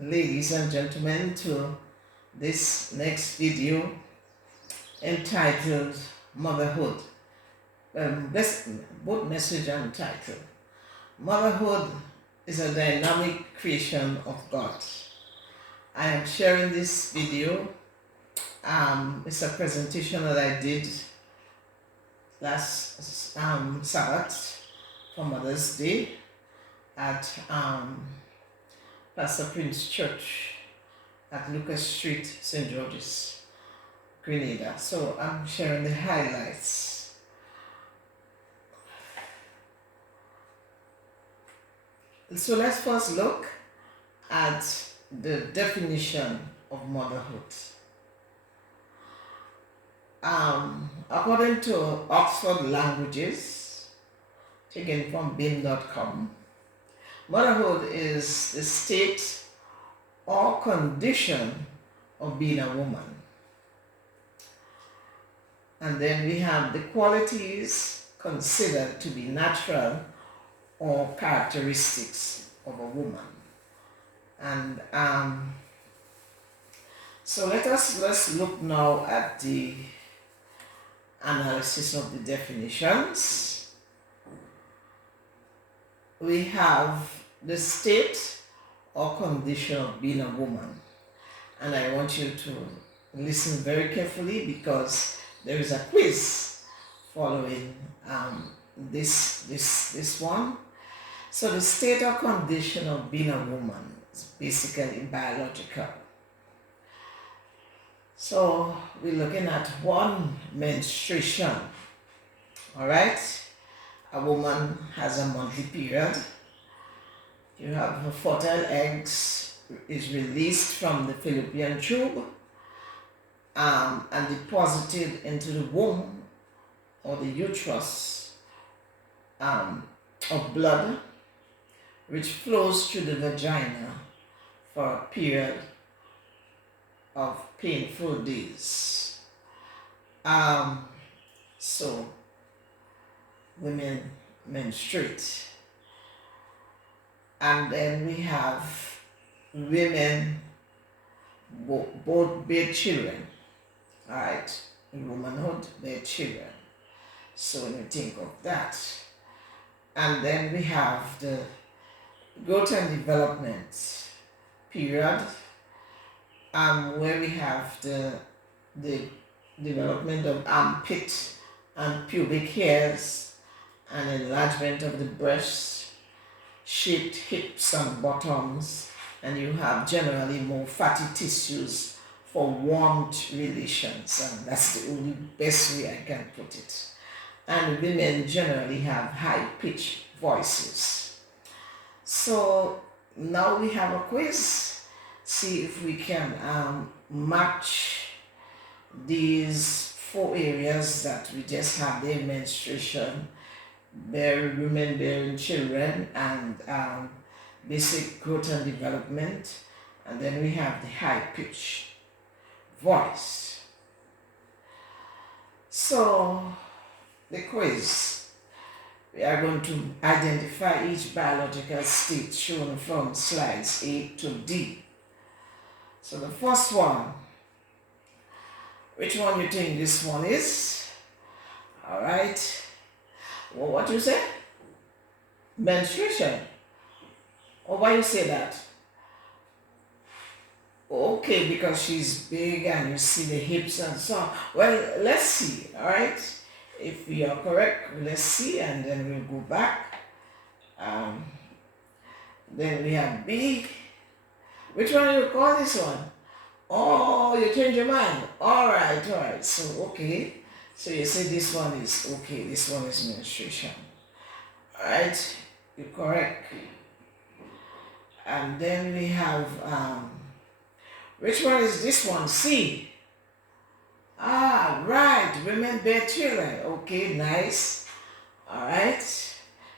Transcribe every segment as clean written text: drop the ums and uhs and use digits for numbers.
ladies and gentlemen, to this next video entitled Motherhood. Both message and title. Motherhood is a dynamic creation of God. I am sharing this video. It's a presentation that I did last Sabbath for Mother's Day at Pastor Prince Church at Lucas Street, St. George's, Grenada. So I'm sharing the highlights. So let's first look at the definition of motherhood. According to Oxford Languages, taken from bin.com, motherhood is the state or condition of being a woman. And then we have the qualities considered to be natural or characteristics of a woman. And so let's look now at the analysis of the definitions. We have the state or condition of being a woman. And I want you to listen very carefully because there is a quiz following this one. So the state or condition of being a woman is basically biological. So we're looking at one, menstruation. All right, a woman has a monthly period. You have her fertile eggs is released from the fallopian tube and deposited into the womb or the uterus of blood, which flows through the vagina for a period of painful days. So women menstruate. And then we have women both bear children. All right, in womanhood, bear children. So when you think of that, and then we have the growth and development period, where we have the development of armpit and pubic hairs and enlargement of the breasts, shaped hips and bottoms, and you have generally more fatty tissues for warmth relations, and that's the only best way I can put it. And women generally have high-pitched voices. So now we have a quiz. See if we can match these four areas that we just had there: menstruation, women bearing children, and basic growth and development, and then we have the high-pitched voice. So the quiz, we are going to identify each biological state shown from slides A to D. So the first one, which one you think this one is? All right. Well, what you say? Menstruation. Or why you say that? Okay, because she's big and you see the hips and so on. Well, let's see, all right? If we are correct, let's see, and then we'll go back. Then we have B. Which one do you call this one? Oh, you change your mind. All right. So, okay. So you say this one is okay, this one is menstruation. All right, you're correct. And then we have, which one is this one? C. Right, women bear children. Okay, nice. All right.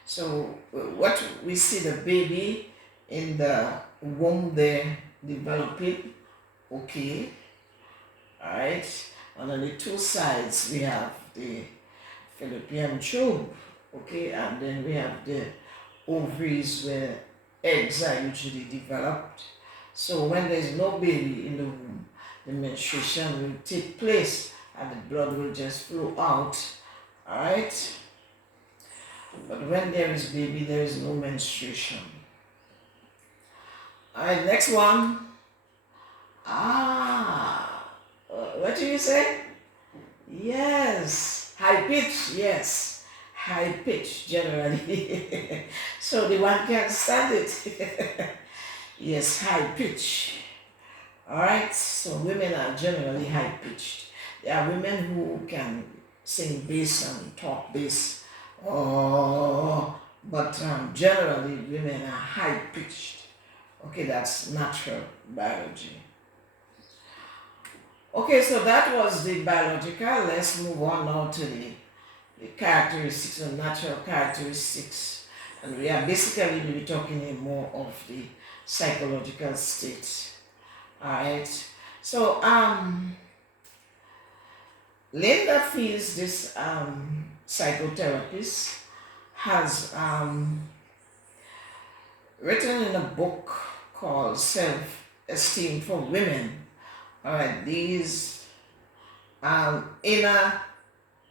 So what we see the baby in the womb there developing. Okay. All right. And on the two sides we have the fallopian tube. Okay, and then we have the ovaries where eggs are usually developed. So when there is no baby in the womb, the menstruation will take place and the blood will just flow out. Alright? But when there is baby, there is no menstruation. Alright, next one. What do you say? Yes, high pitch, yes. High pitch generally. So the one can stand it. Yes, high pitch. Alright, so women are generally high pitched. There are women who can sing bass and talk bass. But generally women are high pitched. Okay, that's natural biology. Okay, so that was the biological. Let's move on now to the characteristics or natural characteristics. And we are basically will be talking more of the psychological state. Alright. So Linda Fields, this psychotherapist, has written in a book called Self-Esteem for Women. Alright, these inner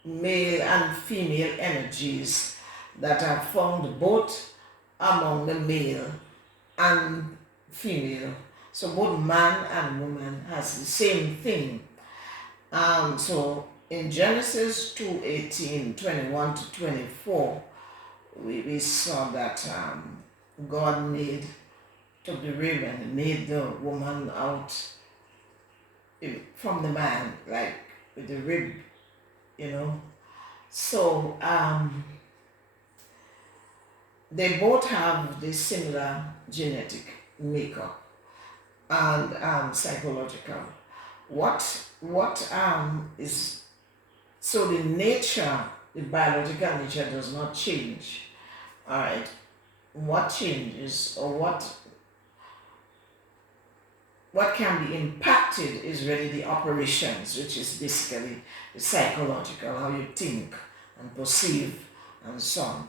male and female energies that are found both among the male and female. So both man and woman has the same thing. So in Genesis 2:18, 21 to 24, we saw that God took the rib and made the woman out from the man, like with the rib, So they both have the similar genetic makeup and psychological. What is so the nature, the biological nature does not change. Alright. What changes or what can be impacted is really the operations, which is basically the psychological, how you think and perceive and so on,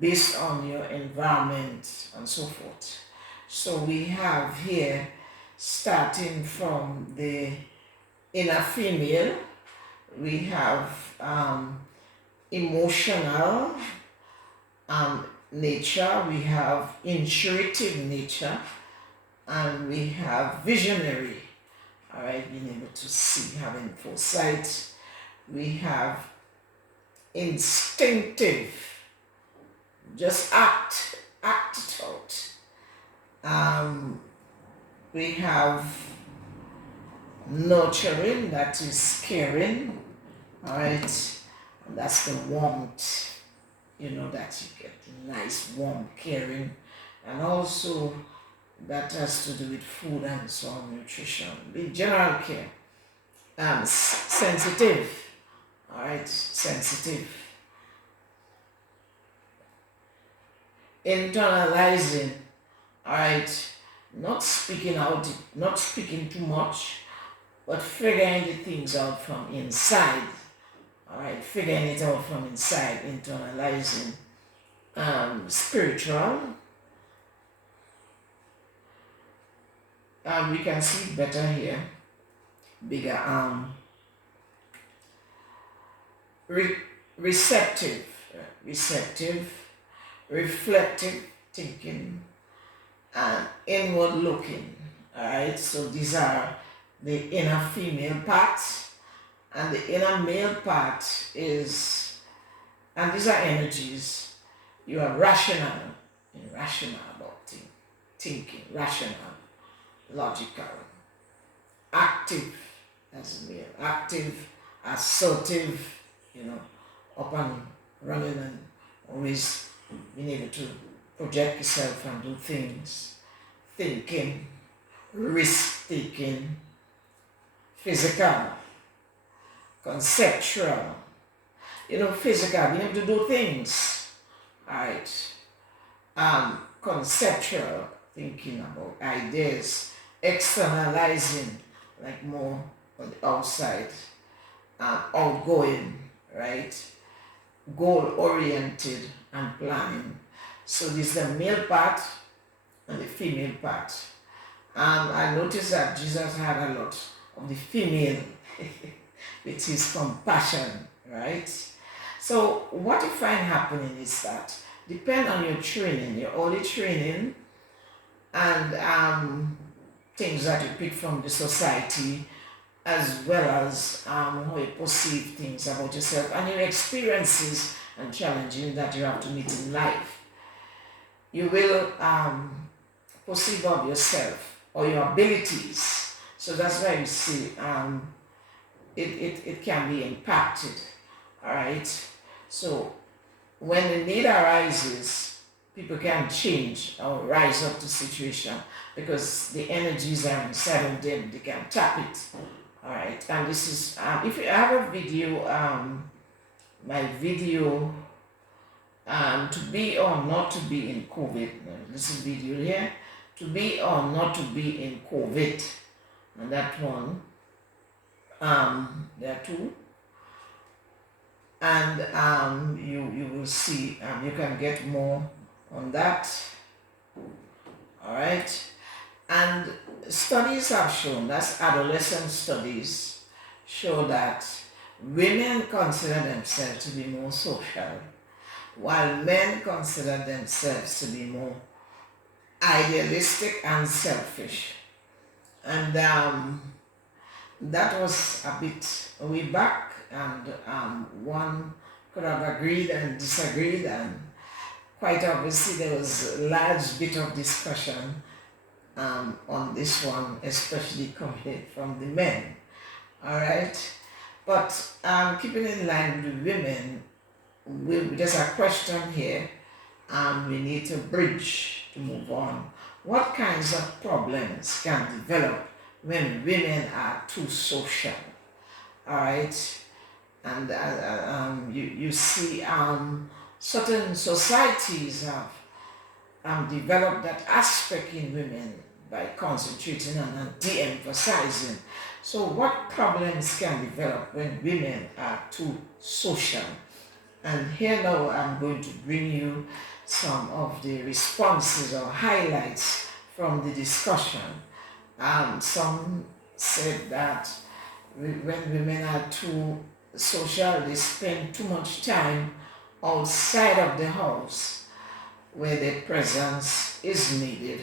based on your environment and so forth. So we have here, starting from the inner female, we have emotional nature, we have intuitive nature, and we have visionary, alright, being able to see, having foresight. We have instinctive, just act it out. We have nurturing, that is caring, alright, and that's the warmth, that you get, nice, warm, caring, and also that has to do with food and so on, nutrition, the general care. Sensitive, alright, sensitive. Internalizing, alright, not speaking out, not speaking too much, but figuring the things out from inside, alright, figuring it out from inside, internalizing. Spiritual, we can see it better here, bigger, receptive, reflective thinking, and inward looking. Alright, so these are the inner female part, and the inner male part is, and these are energies. You are rational about thinking, rational, logical, active as male, active, assertive, up and running and always being able to project yourself and do things, thinking, risk-taking, physical, conceptual, physical, being able to do things, alright, conceptual, thinking about ideas, externalizing, like more on the outside, outgoing, right, goal-oriented and planning. So this is the male part and the female part. I noticed that Jesus had a lot of the female with his compassion, right? So what you find happening is that depend on your training, your early training, and things that you pick from the society, as well as how you perceive things about yourself and your experiences and challenges that you have to meet in life. You will perceive of yourself or your abilities. So that's why you see it can be impacted. All right. So when the need arises, people can change or rise up to situation because the energies are inside of them. They can tap it. All right. And this is if you have a video, my video, to be or not to be in COVID. This is video here. To be or not to be in COVID, and that one. There are two, and you will see. You can get more on that. All right, and studies have shown, that's adolescent studies, show that women consider themselves to be more social, while men consider themselves to be more idealistic and selfish. And that was a bit way back, and one could have agreed and disagreed, and quite obviously there was a large bit of discussion on this one, especially coming from the men. All right, but keeping in line with the women, there's a question here, and we need to bridge to move on. What kinds of problems can develop when women are too social? All right, and you see certain societies have developed that aspect in women by concentrating and de-emphasizing. So what problems can develop when women are too social? And here now I'm going to bring you some of the responses or highlights from the discussion. Some said that when women are too social, they spend too much time outside of the house where their presence is needed,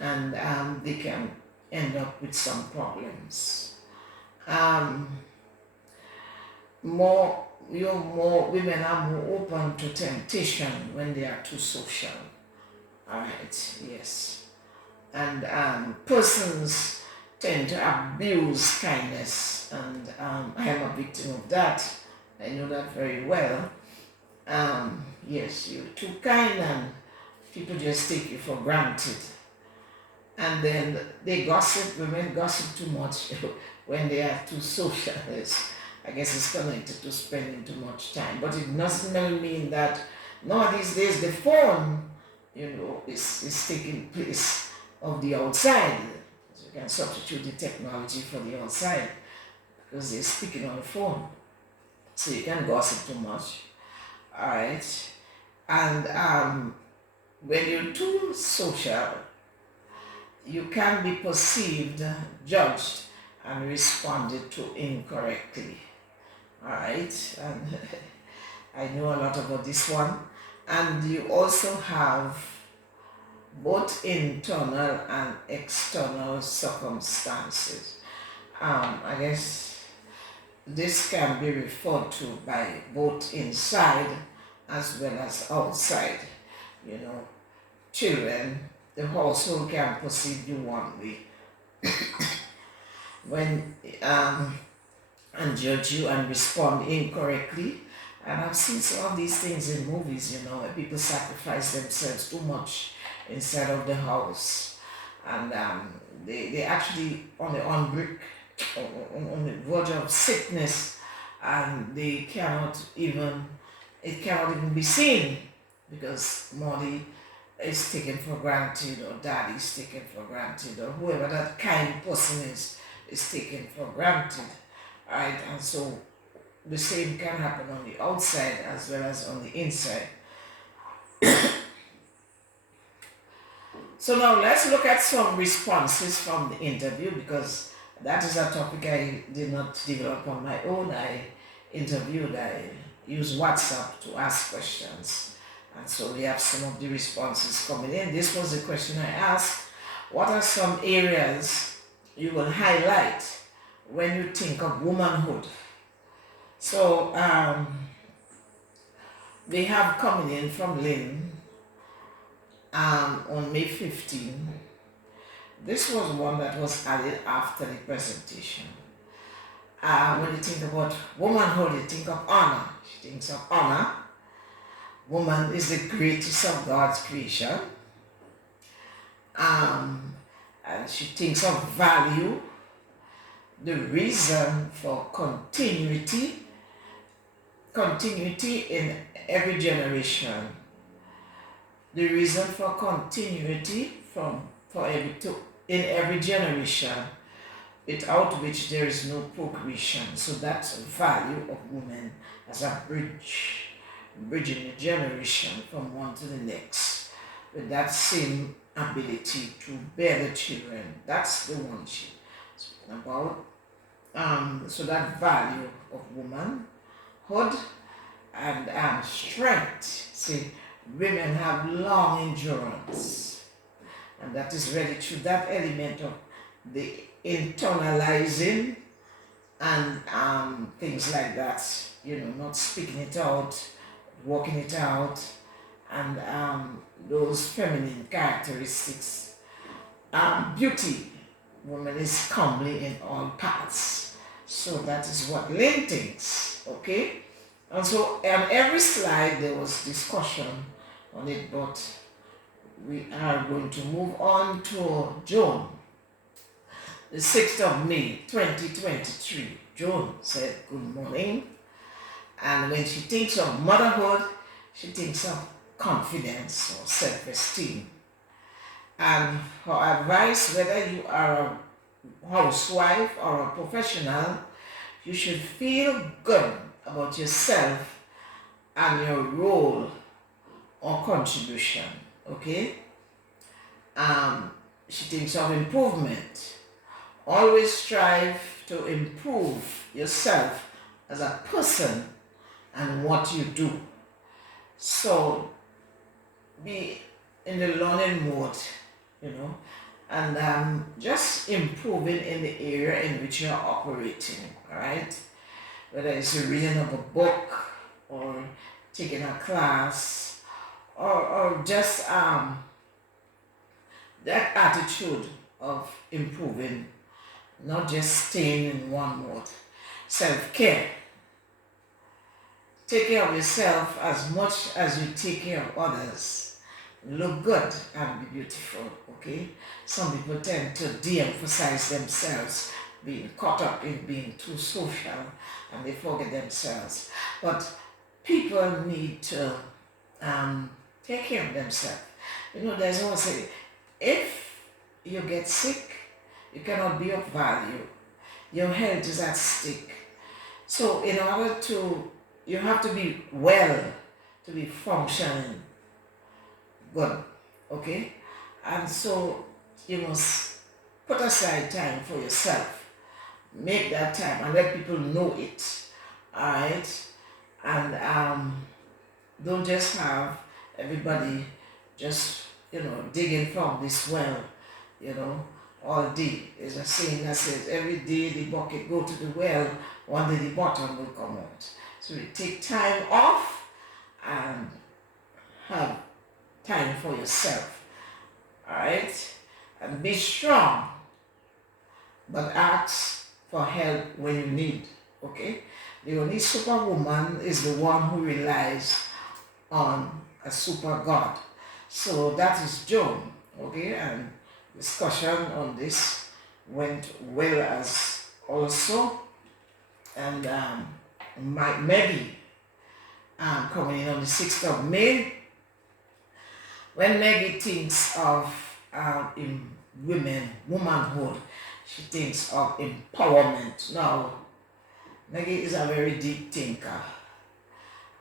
and they can end up with some problems. More women are more open to temptation when they are too social. All right, yes, and persons tend to abuse kindness, and I am a victim of that. I know that very well. Yes, you're too kind, and people just take you for granted. And then they gossip, women gossip too much when they are too social. I guess it's connected to spending too much time. But it doesn't mean that no, these days the phone, is taking place of the outside. So you can substitute the technology for the outside because they're speaking on the phone. So you can gossip too much. All right. And when you're too social, you can be perceived, judged, and responded to incorrectly. All right, and I know a lot about this one. And you also have both internal and external circumstances. I guess this can be referred to by both inside as well as outside. Children, the household can perceive you one way when and judge you and respond incorrectly. And I've seen some of these things in movies, where people sacrifice themselves too much inside of the house, and they actually on the verge of sickness, and it cannot even be seen because mommy is taken for granted, or daddy is taken for granted, or whoever that kind person is taken for granted. Right, and so the same can happen on the outside as well as on the inside. So now let's look at some responses from the interview, because that is a topic I did not develop on my own. I used WhatsApp to ask questions. And so we have some of the responses coming in. This was the question I asked. What are some areas you will highlight when you think of womanhood? So we have coming in from Lynn on May 15. This was one that was added after the presentation. When you think about womanhood, you think of honor. She thinks of honor. Woman is the greatest of God's creation. And she thinks of value, the reason for continuity in every generation. The reason for continuity in every generation, without which there is no procreation. So that's the value of women as a bridging the generation from one to the next, with that same ability to bear the children. That's the one she's speaking about. So that value of womanhood and strength. See, women have long endurance, and that is ready to that element of the internalizing and things like that, not speaking it out, walking it out, and those feminine characteristics. Beauty, woman is comely in all parts. So that is what Lynn thinks, okay? And so on every slide there was discussion on it, but we are going to move on to Joan. The 6th of May, 2023. Joan said good morning. And when she thinks of motherhood, she thinks of confidence or self-esteem. And her advice, whether you are a housewife or a professional, you should feel good about yourself and your role or contribution, okay? She thinks of improvement. Always strive to improve yourself as a person and what you do. So be in the learning mode, and just improving in the area in which you're operating, all right? Whether it's the reading of a book or taking a class or just that attitude of improving, not just staying in one mode. Self-care. Take care of yourself as much as you take care of others. Look good and be beautiful, okay? Some people tend to de-emphasize themselves, being caught up in being too social, and they forget themselves. But people need to take care of themselves. There's always say, if you get sick, you cannot be of value. Your health is at stake. So in order you have to be well to be functioning good, okay? And so you must put aside time for yourself. Make that time and let people know it, all right? And don't just have everybody just, digging from this well, all day. There's a saying that says, every day the bucket go to the well, one day the bottom will come out. So you take time off and have time for yourself, all right? And be strong, but ask for help when you need, okay? The only superwoman is the one who relies on a super God. So that is Joan, okay? And discussion on this went well as also. And Maggie coming in on the 6th of May. When Maggie thinks of womanhood, she thinks of empowerment. Now, Maggie is a very deep thinker,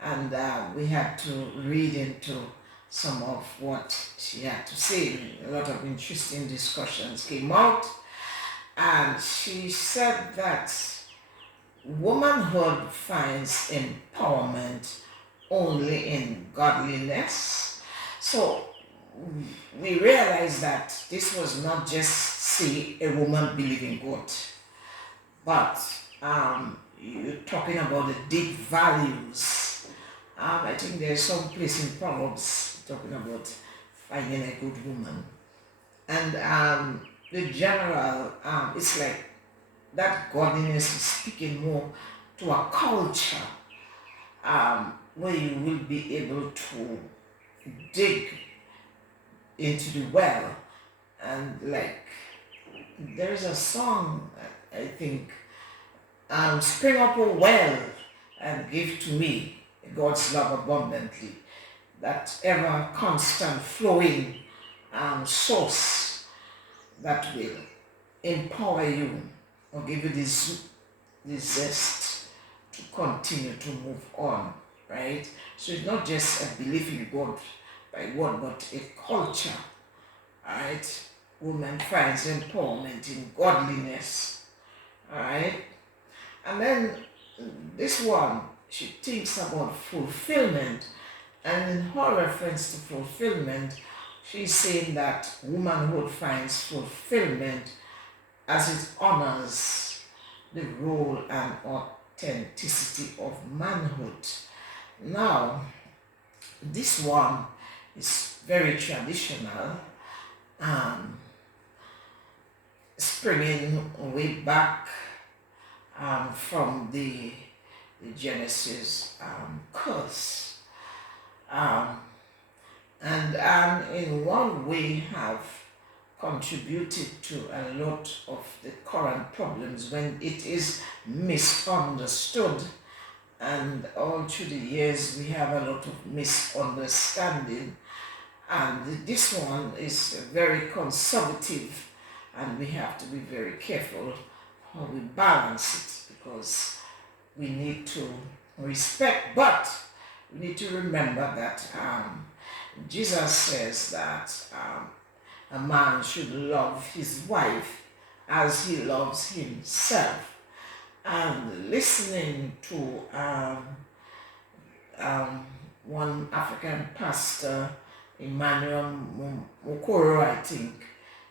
and we had to read into some of what she had to say. A lot of interesting discussions came out, and she said that womanhood finds empowerment only in godliness. So we realized that this was not just, say, a woman believing God, but you're talking about the deep values. I think there's some place in Proverbs talking about finding a good woman. And the general, it's like that godliness is speaking more to a culture where you will be able to dig into the well, and like there's a song, I think, spring up a well and give to me God's love abundantly, that ever constant flowing source that will empower you or give you this zest to continue to move on, right? So it's not just a belief in God by word, but a culture, right? Woman finds empowerment in godliness, right? And then this one, she thinks about fulfillment, and in her reference to fulfillment, she's saying that womanhood finds fulfillment as it honors the role and authenticity of manhood. Now, this one is very traditional, springing way back from the Genesis curse. And in one way have contributed to a lot of the current problems when it is misunderstood. And all through the years we have a lot of misunderstanding, and this one is very conservative, and we have to be very careful how we balance it, because we need to respect, but we need to remember that Jesus says that a man should love his wife as he loves himself. And listening to one African pastor, Emmanuel Mukoro, I think,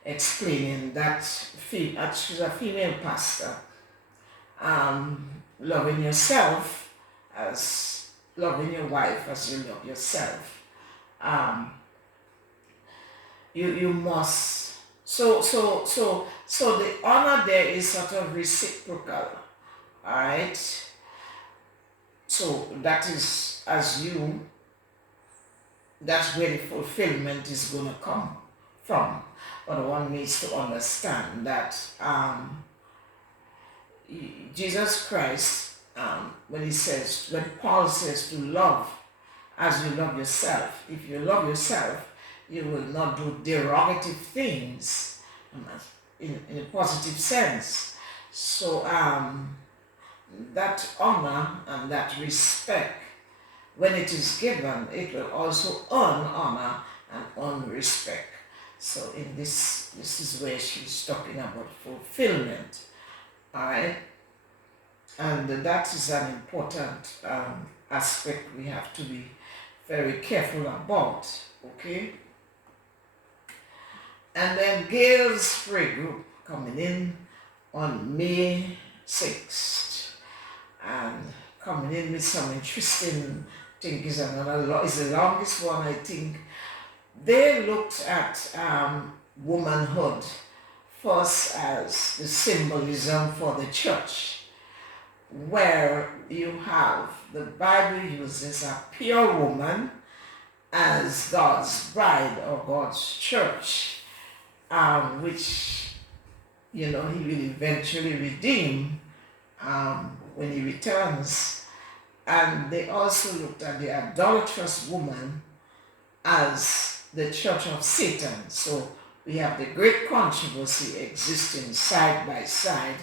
explaining that she's a female pastor, loving yourself as loving your wife as you love yourself. You must, so the honor there is sort of reciprocal, all right? So that is, that's where the fulfillment is going to come from. But one needs to understand that Jesus Christ, when Paul says to love as you love yourself, if you love yourself, you will not do derogative things in a positive sense. So that honor and that respect, when it is given, it will also earn honor and earn respect. So in this is where she's talking about fulfillment, all right? And that is an important aspect we have to be very careful about, okay? And then Gail's Free Group coming in on May 6th, and coming in with some interesting thing, is the longest one, I think. They looked at womanhood first as the symbolism for the church, where you have the Bible uses a pure woman as God's bride or God's church, which, he will eventually redeem when he returns. And they also looked at the idolatrous woman as the church of Satan. So we have the great controversy existing side by side,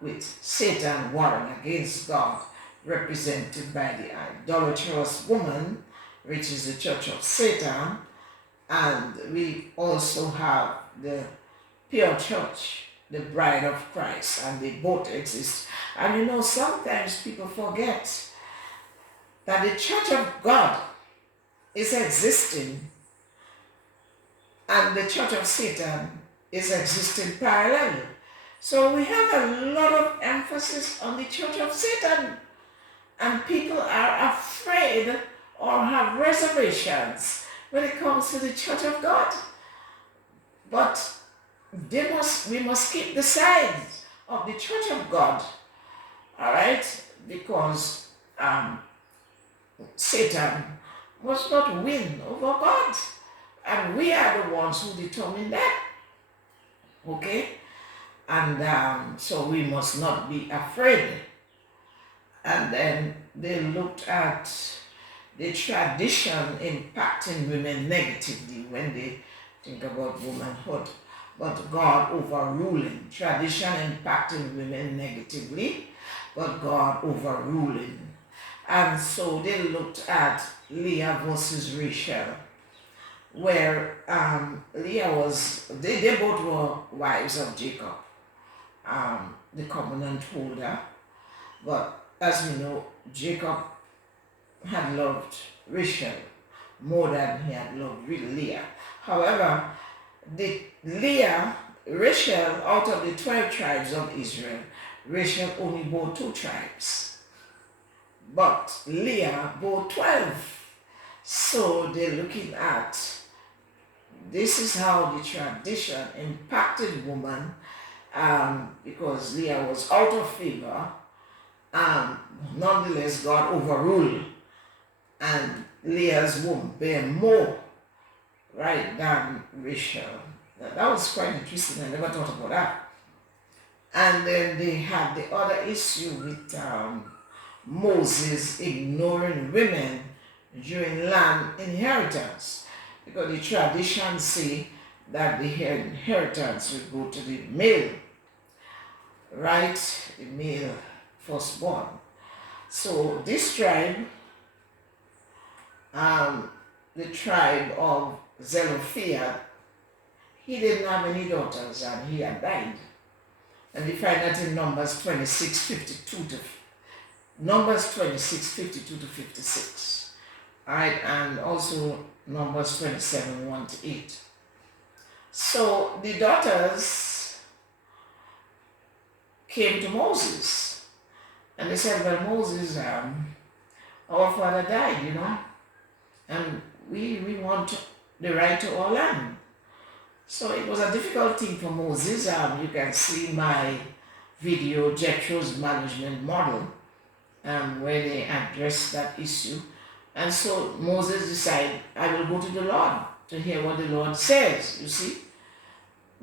with Satan warring against God, represented by the idolatrous woman, which is the church of Satan, and we also have the pure church, the bride of Christ, and they both exist. And you know, sometimes people forget that the church of God is existing and the church of Satan is existing parallel. So we have a lot of emphasis on the church of Satan, and people are afraid or have reservations when it comes to the church of God. But we must keep the sides of the church of God, all right? Because Satan must not win over God, and we are the ones who determine that, okay? And so we must not be afraid. And then they looked at the tradition impacting women negatively when they think about womanhood, but God overruling. Tradition impacting women negatively, but God overruling. And so they looked at Leah versus Rachel, where Leah was, they both were wives of Jacob, the covenant holder. But as we know, Jacob had loved Rachel more than he had loved Leah. However, Rachel, out of the 12 tribes of Israel, Rachel only bore 2 tribes. But Leah bore 12. So they're looking at, this is how the tradition impacted woman, because Leah was out of favor. Nonetheless, God overruled, and Leah's womb bare more, right, than Rachel. That was quite interesting. I never thought about that. And then they had the other issue with Moses ignoring women during land inheritance, because the traditions say that the inheritance will go to the male, right, the male firstborn. So this tribe, the tribe of Zelophehad, he didn't have any daughters and he had died. And we find that in Numbers 26:52 to Numbers 26:52 to 56. Alright, and also Numbers 27:1 to 8. So the daughters came to Moses and they said, well, Moses, our father died, and we want the right to our land. So it was a difficult thing for Moses. You can see my video, Jethro's management model, where they address that issue. And so Moses decided, I will go to the Lord to hear what the Lord says, you see.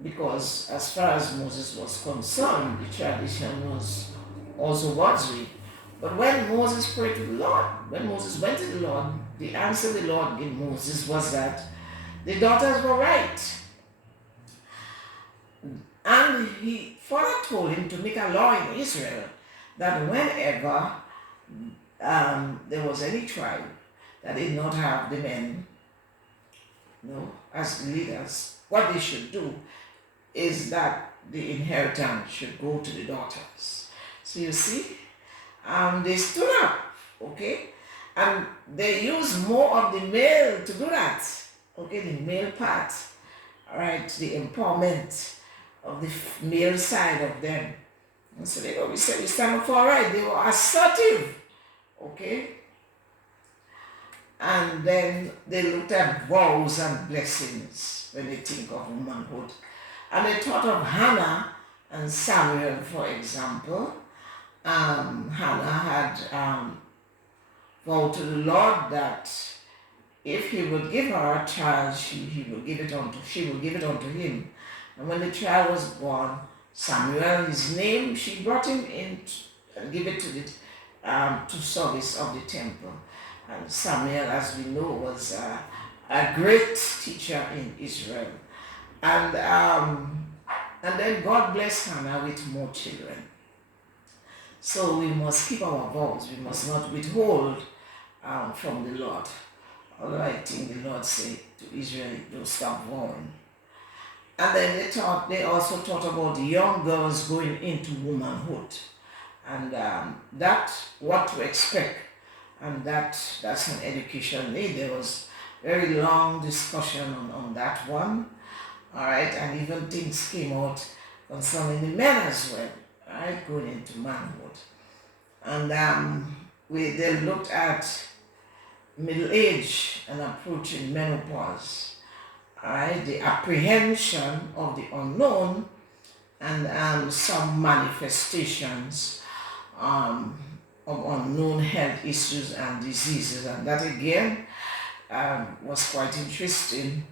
Because as far as Moses was concerned, the tradition was also God's way. But when Moses prayed to the Lord, when Moses went to the Lord, the answer the Lord gave Moses was that the daughters were right. And he further told him to make a law in Israel that whenever there was any tribe that did not have the men, as leaders, what they should do is that the inheritance should go to the daughters. So you see, they stood up, okay, and they used more of the male to do that, okay, the male part, all right, the empowerment of the male side of them. And so we said we stand up for our right. They were assertive, okay. And then they looked at vows and blessings when they think of womanhood. And they thought of Hannah and Samuel, for example. Hannah had vowed to the Lord that if he would give her a child, she will give it unto him. And when the child was born, Samuel, his name, she brought him in and gave it to the to service of the temple. And Samuel, as we know, was a great teacher in Israel. And then God blessed Hannah with more children. So we must keep our vows. We must not withhold from the Lord. Although I think the Lord said to Israel, don't stop warring. And then they also taught about the young girls going into womanhood, and that what to expect, and that's an education need. There was very long discussion on that one, all right, and even things came out concerning the men as well, all right, going into manhood, and they looked at middle age and approaching menopause, all right, the apprehension of the unknown, and some manifestations um, of unknown health issues and diseases, and that again was quite interesting,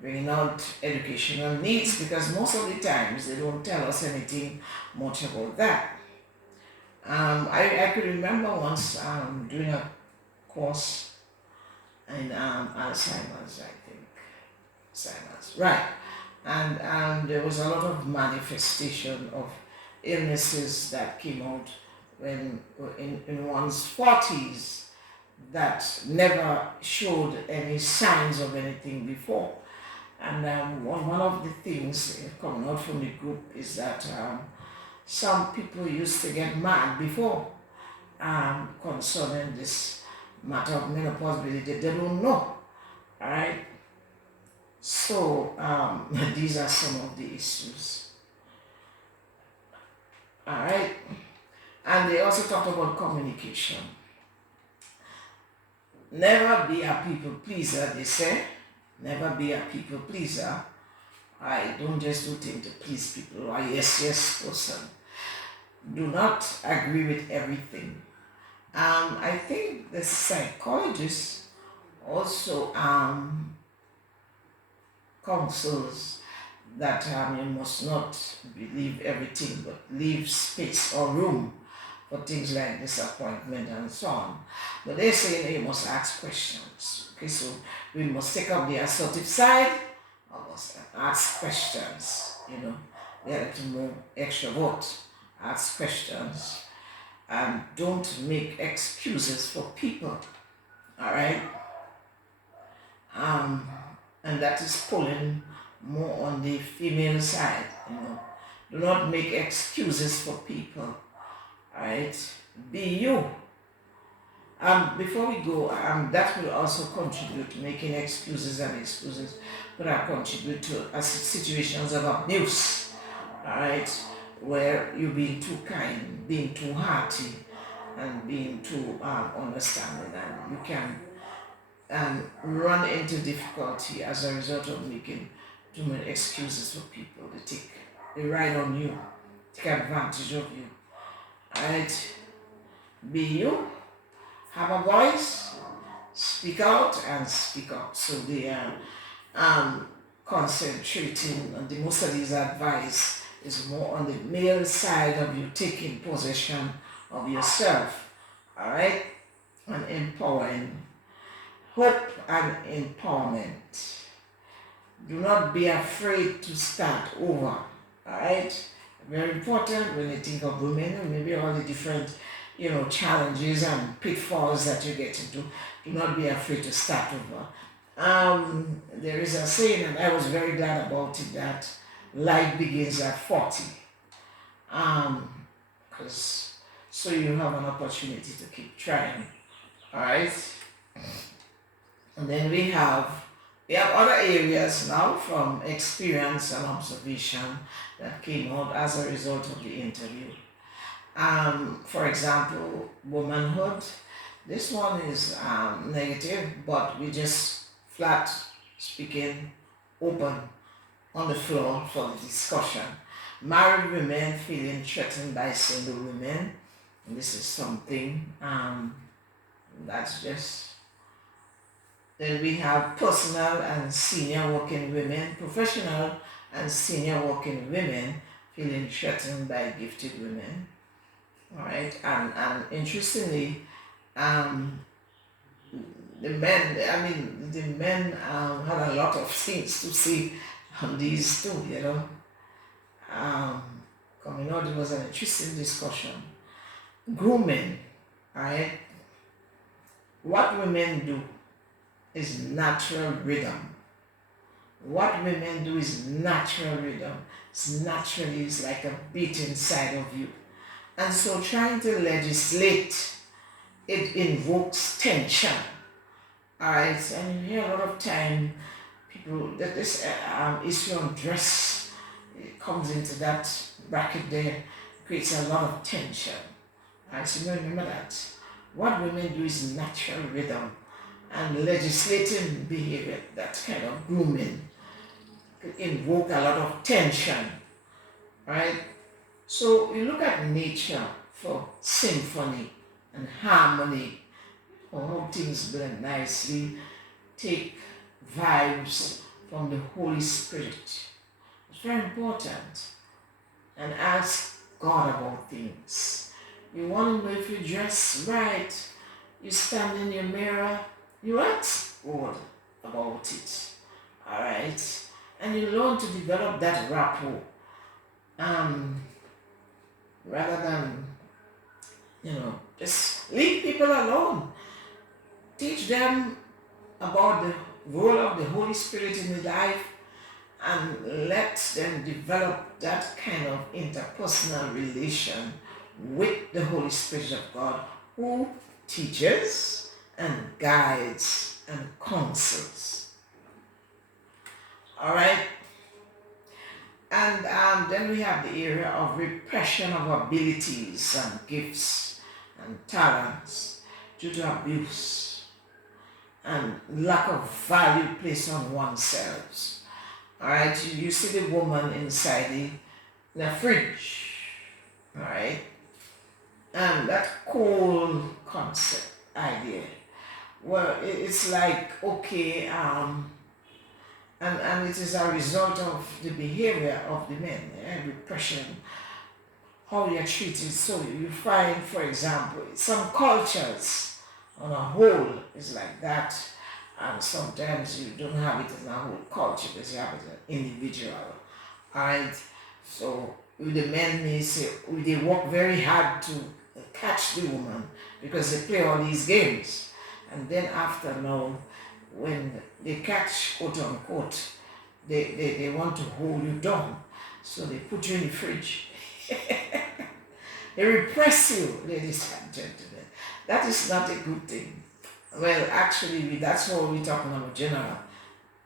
bringing out educational needs, because most of the times they don't tell us anything much about that. I could remember once doing a course in Alzheimer's, I think. Alzheimer's, right. And there was a lot of manifestation of illnesses that came out when in one's 40s that never showed any signs of anything before. And one of the things coming out from the group is that some people used to get mad before concerning this matter of menopause, but they don't know, alright? So these are some of the issues, alright? And they also talked about communication. Never be a people pleaser, they say. Never be a people pleaser. I don't just do things to please people, or yes person. Do not agree with everything. I think the psychologist also counsels that you must not believe everything, but leave space or room for things like disappointment and so on. But they say you must ask questions. Okay, so we must take up the assertive side, or must ask questions, we have to more extrovert, ask questions, and don't make excuses for people, all right? And that is pulling more on the female side, Do not make excuses for people, all right? Be you. Before we go, that will also contribute, making excuses, but contribute to situations of abuse, all right, where you're being too kind, being too hearty, and being too understanding, and you can run into difficulty as a result of making too many excuses for people. They ride on you, take advantage of you, all right? Be you. Have a voice, speak out and speak up. So they are concentrating on the most of these advice is more on the male side of you taking possession of yourself, all right, and empowering, hope and empowerment. Do not be afraid to start over, all right. Very important when you think of women, and maybe all the different challenges and pitfalls that you get into. Do not be afraid to start over. There is a saying, and I was very glad about it, that life begins at 40. So you have an opportunity to keep trying. Alright? And then we have other areas now from experience and observation that came out as a result of the interview. For example, womanhood. This one is negative, but we just flat speaking, open on the floor for the discussion. Married women feeling threatened by single women. And this is something that's just. Then we have personal and senior working women, professional and senior working women feeling threatened by gifted women. All right, and interestingly, the men had a lot of things to say on these two, coming out, it was an interesting discussion. Grooming, all right, what women do is natural rhythm. What women do is natural rhythm. It's like a beat inside of you. And so trying to legislate, it invokes tension. Alright, and you hear a lot of time people that this issue on dress, it comes into that bracket there, creates a lot of tension. Alright, so remember that. What women do is natural rhythm, and legislating behavior, that kind of grooming, could invoke a lot of tension. Right? So you look at nature for symphony and harmony, or how things blend nicely, take vibes from the Holy Spirit. It's very important. And ask God about things. You want to know if you dress right, you stand in your mirror, you ask God about it. Alright? And you learn to develop that rapport. Rather than, just leave people alone. Teach them about the role of the Holy Spirit in your life, and let them develop that kind of interpersonal relation with the Holy Spirit of God, who teaches and guides and counsels. All right? And then we have the area of repression of abilities and gifts and talents due to abuse and lack of value placed on oneself. Alright, you see the woman inside the fridge, alright, and that cold concept idea. Well, it's like, okay, and it is a result of the behavior of the men, repression, how they are treated. So you find, for example, some cultures on a whole is like that, and sometimes you don't have it in a whole culture, because you have it as an individual. Alright, so the men may say they work very hard to catch the woman because they play all these games, and then after now, when they catch, quote unquote, they want to hold you down, so they put you in the fridge. They repress you, ladies and gentlemen. That is not a good thing. Well, actually, that's what we're talking about, general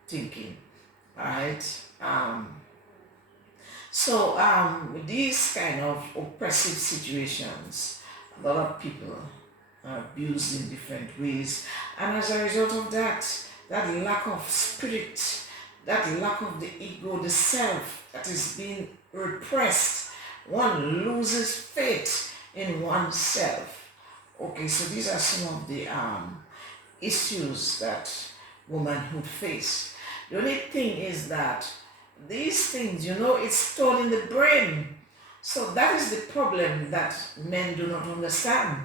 thinking. Alright? With these kind of oppressive situations, a lot of people are abused in different ways, and as a result of that lack of spirit, that lack of the ego, the self that is being repressed, one loses faith in oneself. Okay, so these are some of the issues that womanhood face. The only thing is that these things, it's stored in the brain. So that is the problem that men do not understand.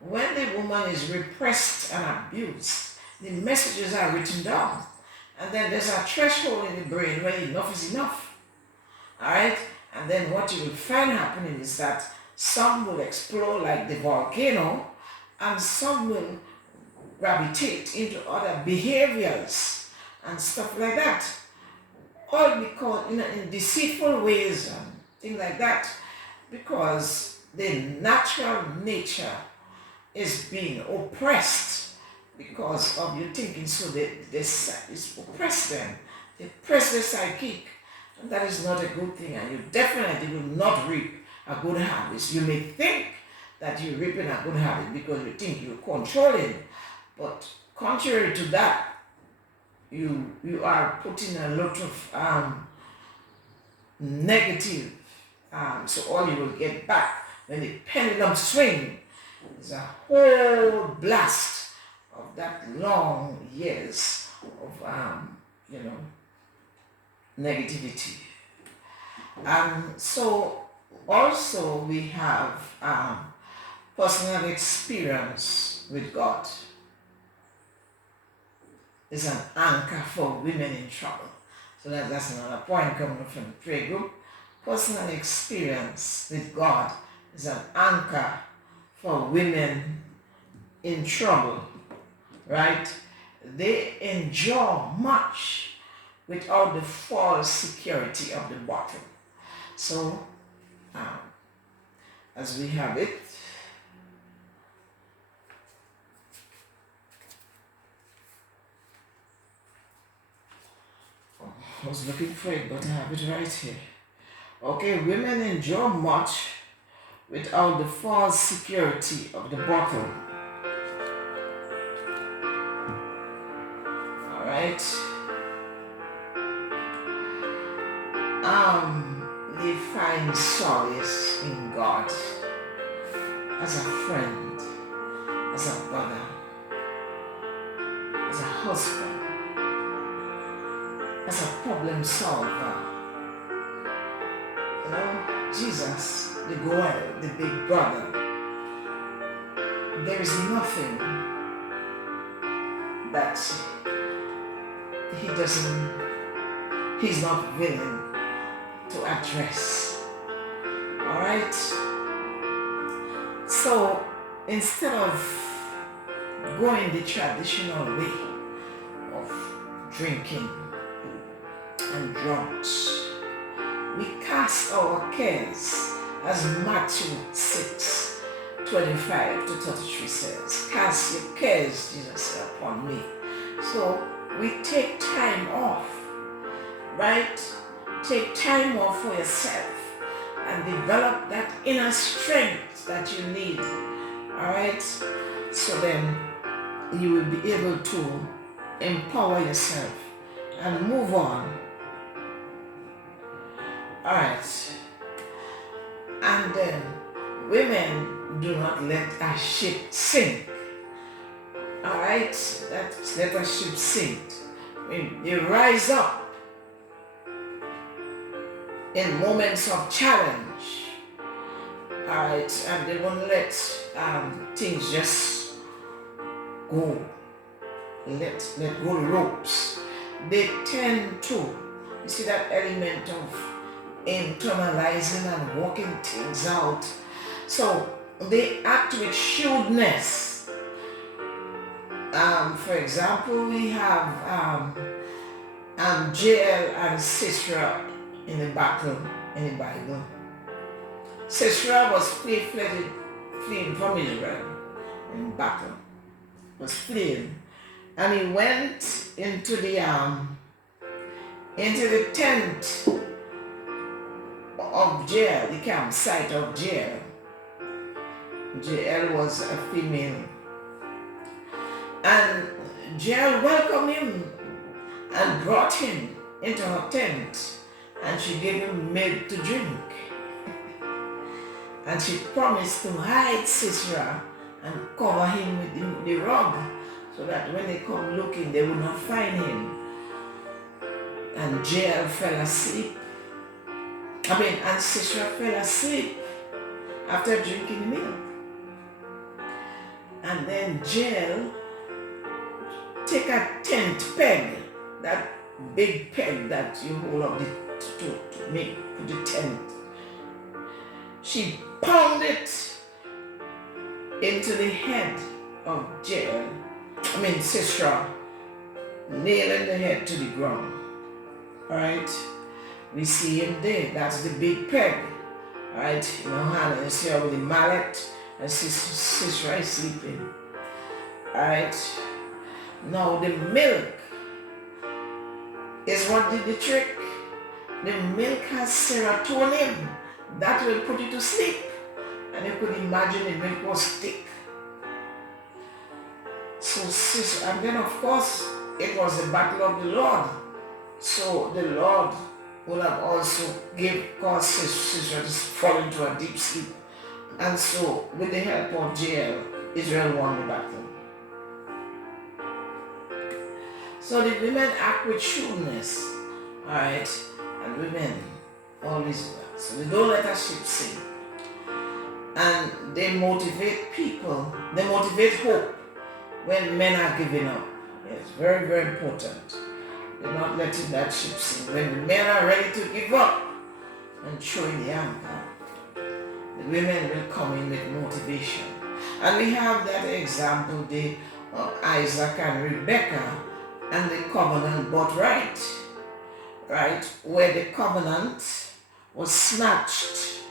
When the woman is repressed and abused, the messages are written down. And then there's a threshold in the brain where enough is enough. Alright? And then what you will find happening is that some will explode like the volcano, and some will gravitate into other behaviors and stuff like that. All because in deceitful ways and things like that, because the natural nature is being oppressed because of your thinking. So they oppress them. They press their psychic. And that is not a good thing, and you definitely will not reap a good harvest. You may think that you're reaping a good harvest because you think you're controlling, but contrary to that, you are putting a lot of negative. So all you will get back when the pendulum swing is a whole blast of that long years of negativity. So also we have personal experience with God is an anchor for women in trouble. So that's another point coming from the prayer group. Personal experience with God is an anchor for women in trouble, right? they endure much without the false security of the bottle. So, um, as we have it, I was looking for it, but I have it right here. Okay, women endure much without the false security of the bottle. All right. They find solace in God as a friend, as a brother, as a husband, as a problem solver. You know, Jesus, the goal, the big brother. There is nothing that he's not willing to address. Alright? So instead of going the traditional way of drinking and drugs, we cast our cares, as Matthew 6:25-33 says. Cast your cares, Jesus said, upon me. So we take time off, right? Take time off for yourself and develop that inner strength that you need, all right? So then you will be able to empower yourself and move on. All right. And then women do not let a ship sink. All right, let a ship sink. They rise up in moments of challenge. All right, and they won't let things just go. Let go ropes. They tend to, you see that element of internalizing and working things out. So they act with shrewdness. For example, we have Jael and Sisera in the battle in the Bible. Sisera was fleeing from Israel in battle. Was fleeing, and he went into the tent of Jael, the campsite of Jael. Jael was a female. And Jael welcomed him and brought him into her tent, and she gave him milk to drink. And she promised to hide Sisera and cover him with the rug, so that when they come looking, they would not find him. And Jael fell asleep. And Sisera fell asleep after drinking milk. And then Jael take a tent peg, that big peg that you hold up to make the tent. She pounded it into the head of Sisera, nailing the head to the ground. Alright? We see him there. That's the big peg. Alright? Hannah is here with the mallet, and Sisera is sleeping. Alright? Now the milk is what did the trick. The milk has serotonin that will put you to sleep. And you could imagine the milk was thick. So and then of course it was the battle of the Lord. So the Lord will have also caused Sisera to fall into a deep sleep. And so with the help of Jael, Israel won the battle. So the women act with shrewdness, alright, and women always do that. So they don't let a ship sink. And they motivate people, they motivate hope when men are giving up. It's very, very important. They're not letting that ship sink. When the men are ready to give up and throwing the anchor, the women will come in with motivation. And we have that example there Isaac and Rebekah and the covenant birthright, right? Where the covenant was snatched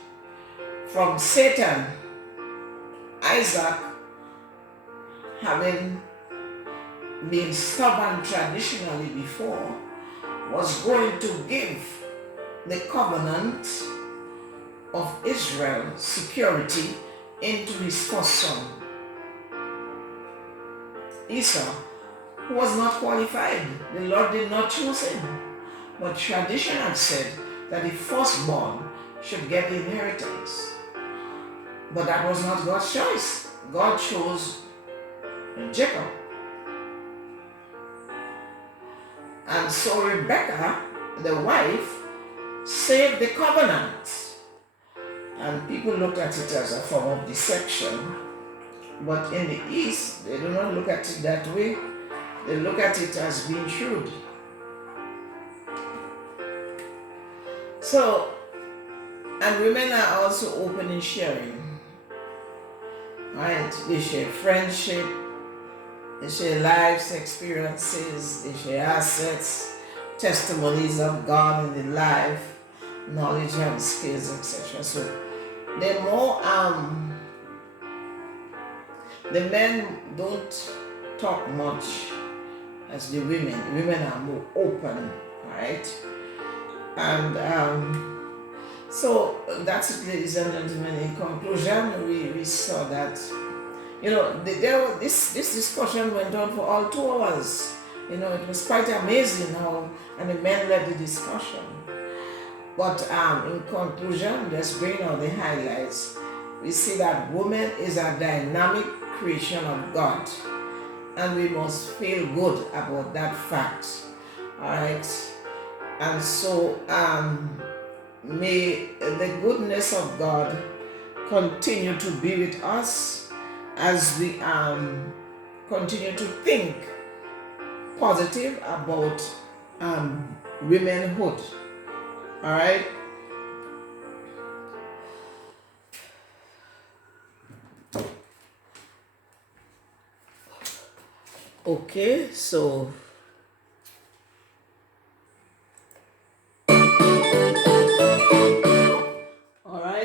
from Satan. Isaac, having been stubborn traditionally before, was going to give the covenant of Israel security into his first son, Esau, who was not qualified. The Lord did not choose him. But tradition had said that the firstborn should get the inheritance. But that was not God's choice. God chose Jacob. And so Rebekah, the wife, saved the covenant. And people looked at it as a form of deception. But in the East, they do not look at it that way. They look at it as being shrewd. So, and women are also open in sharing. Right? They share friendship, they share lives, experiences, they share assets, testimonies of God in the life, knowledge and skills, etc. So they're more, the men don't talk much as the women. The women are more open, right? And so that's it, ladies and gentlemen. In conclusion, we saw that, this discussion went on for all 2 hours. It was quite amazing how, and the men led the discussion. But in conclusion, just bringing out the highlights, we see that woman is a dynamic creation of God, and we must feel good about that fact. All right. And so may the goodness of God continue to be with us as we continue to think positive about womanhood. All right. Okay, so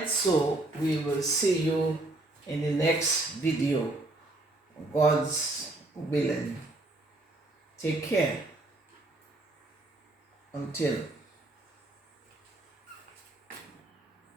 so we will see you in the next video, God's willing. Take care until